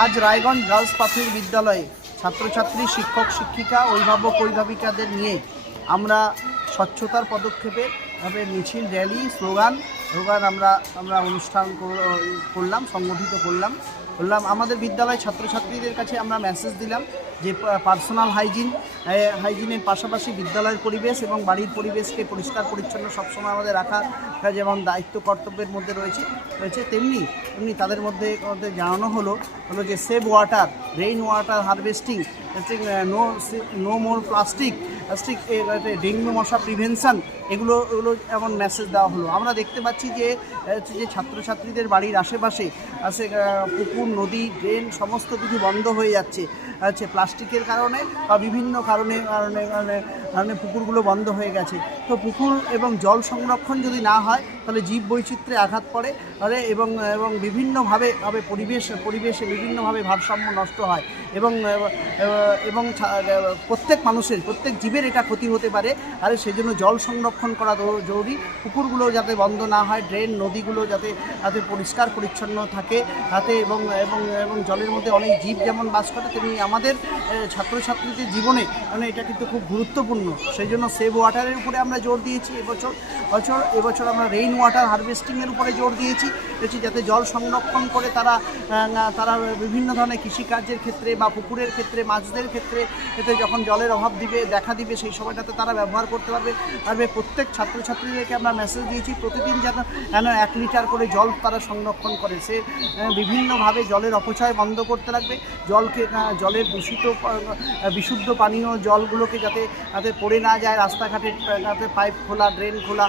আজ রায়গঞ্জ গার্লস প্রাথমিক বিদ্যালয়ে ছাত্রছাত্রী, শিক্ষক শিক্ষিকা, অভিভাবক অভিভাবিকাদের নিয়ে আমরা স্বচ্ছতার পদক্ষেপে মিছিল, র্যালি, স্লোগান আমরা অনুষ্ঠান করলাম, সংগঠিত করলাম। আমাদের বিদ্যালয় ছাত্রছাত্রীদের কাছে আমরা মেসেজ দিলাম যে পার্সোনাল হাইজিনের পাশাপাশি বিদ্যালয়ের পরিবেশ এবং বাড়ির পরিবেশকে পরিষ্কার পরিচ্ছন্ন সবসময় আমাদের রাখা যেমন দায়িত্ব কর্তব্যের মধ্যে রয়েছে তেমনি তাদের মধ্যে জানানো হলো যে save water, rain water harvesting, no more plastic, dengue মশা প্রিভেনশন, এগুলো এমন মেসেজ দেওয়া হলো। আমরা দেখতে পাচ্ছি যে ছাত্রছাত্রীদের বাড়ির আশেপাশে পুকুর, নদী, ড্রেন সমস্ত কিছু বন্ধ হয়ে যাচ্ছে প্লাস্টিকের কারণে বা বিভিন্ন কারণে পুকুরগুলো বন্ধ হয়ে গেছে। তো পুকুর এবং জল সংরক্ষণ যদি না হয় তাহলে জীব বৈচিত্র্যে আঘাত পড়ে এবং বিভিন্নভাবে পরিবেশে বিভিন্নভাবে ভারসাম্য নষ্ট হয় এবং প্রত্যেক জীবের এটা ক্ষতি হতে পারে। আর সেজন্য জল সংরক্ষণ করা জরুরি। পুকুরগুলো যাতে বন্ধ না হয়, ড্রেন, নদীগুলো যাতে পরিষ্কার পরিচ্ছন্ন থাকে এবং জলের মধ্যে অনেক জীব যেমন বাস করে, তেমনি আমাদের ছাত্রছাত্রীদের জীবনে এটা কিন্তু খুব গুরুত্বপূর্ণ। সেই জন্য সেভ ওয়াটারের উপরে আমরা জোর দিয়েছি এবছর আমরা রেইন ওয়াটার হারভেস্টিংয়ের উপরে জোর দিয়েছি যাতে জল সংরক্ষণ করে তারা বিভিন্ন ধরনের কৃষিকার্যের ক্ষেত্রে বা পুকুরের ক্ষেত্রে, মাছদের ক্ষেত্রে এতে যখন জলের অভাব দেখা দিবে সেই সময়টাতে তারা ব্যবহার করতে পারবে। প্রত্যেক ছাত্রছাত্রীদেরকে আমরা মেসেজ দিয়েছি প্রতিদিন যেন 1 লিটার করে জল তারা সংরক্ষণ করে। বিভিন্নভাবে জলের অপচয় বন্ধ করতে লাগবে। জলের বিশুদ্ধ পানীয় জলগুলোকে যাতে পড়ে না যায়, রাস্তাঘাটের পাইপ খোলা, ড্রেন খোলা,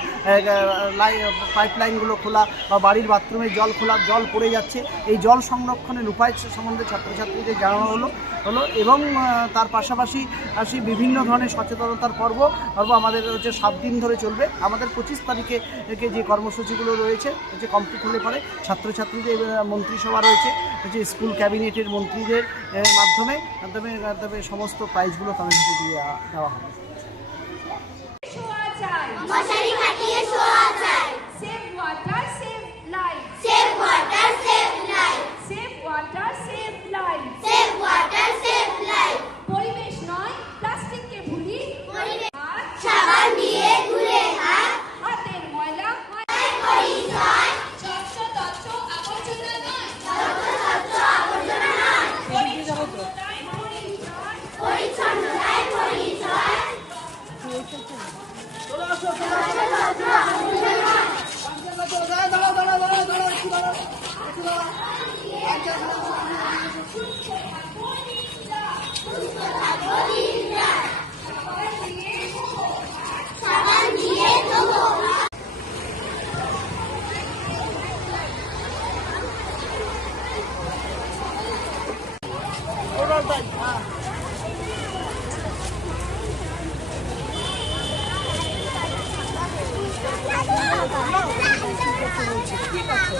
পাইপলাইনগুলো খোলা বা বাড়ির বাথরুমের জল পড়ে যাচ্ছে। এই জল সংরক্ষণের উপায় সম্বন্ধে ছাত্রছাত্রীদের জানানো হলো এবং তার পাশাপাশি বিভিন্ন ধরনের সচেতনতার পর্ব আমাদের 7 দিন ধরে চলবে। আমাদের 25 তারিখে যে কর্মসূচিগুলো রয়েছে কমপ্লিট হলে পরে ছাত্রছাত্রীদের মন্ত্রিসভা রয়েছে স্কুল ক্যাবিনেটের মন্ত্রীদের মাধ্যমে সমস্ত প্রাইজগুলো তাদের হাতে দিয়ে দেওয়া হবে।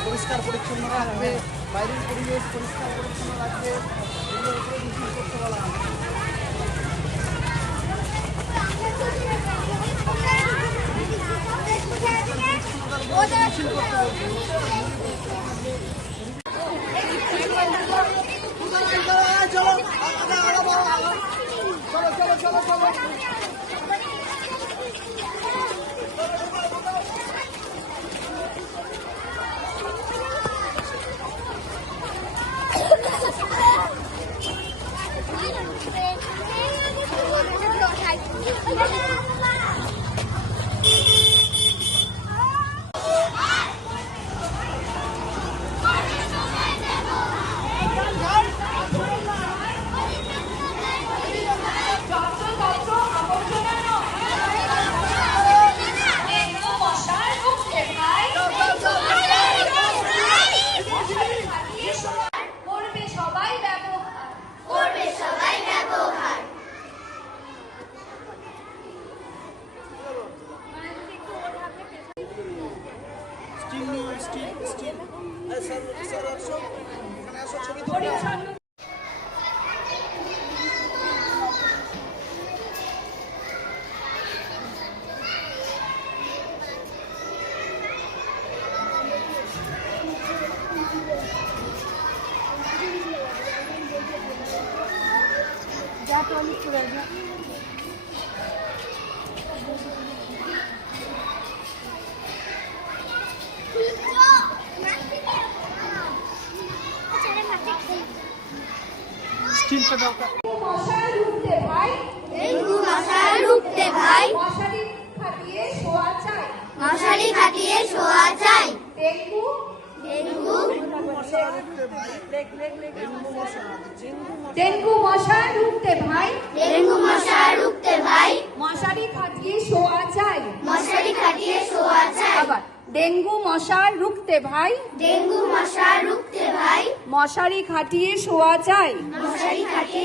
পরিষ্কার পরিচ্ছন্ন রাখবে, বাইরের পরিবেশ পরিষ্কার পরিচ্ছন্ন রাখবে, এগুলোর উপরে মিছিল করতে বলা হবে। মিছিল করতে বলছে। চলো স্টিলটা দরকার। মশা রুখতে ভাই, ডেঙ্গু মশা রুখতে ভাই, মশারি খাটিয়ে শোয়া চাই। মশারি খাটিয়ে শোয়া চাই। ডেঙ্গু ডেঙ্গু ডেঙ্গু মশা রুখতে ভাই, ডেঙ্গু মশা রুখতে ভাই, মশারি খাটিয়ে শোয়া চাই। মশারি খাটিয়ে শোয়া চাই। আবার ডেঙ্গু মশা রুখতে ভাই, ডেঙ্গু মশা রুখতে ভাই, মশারি খাটিয়ে শোয়া চাই। মশারি খাটিয়ে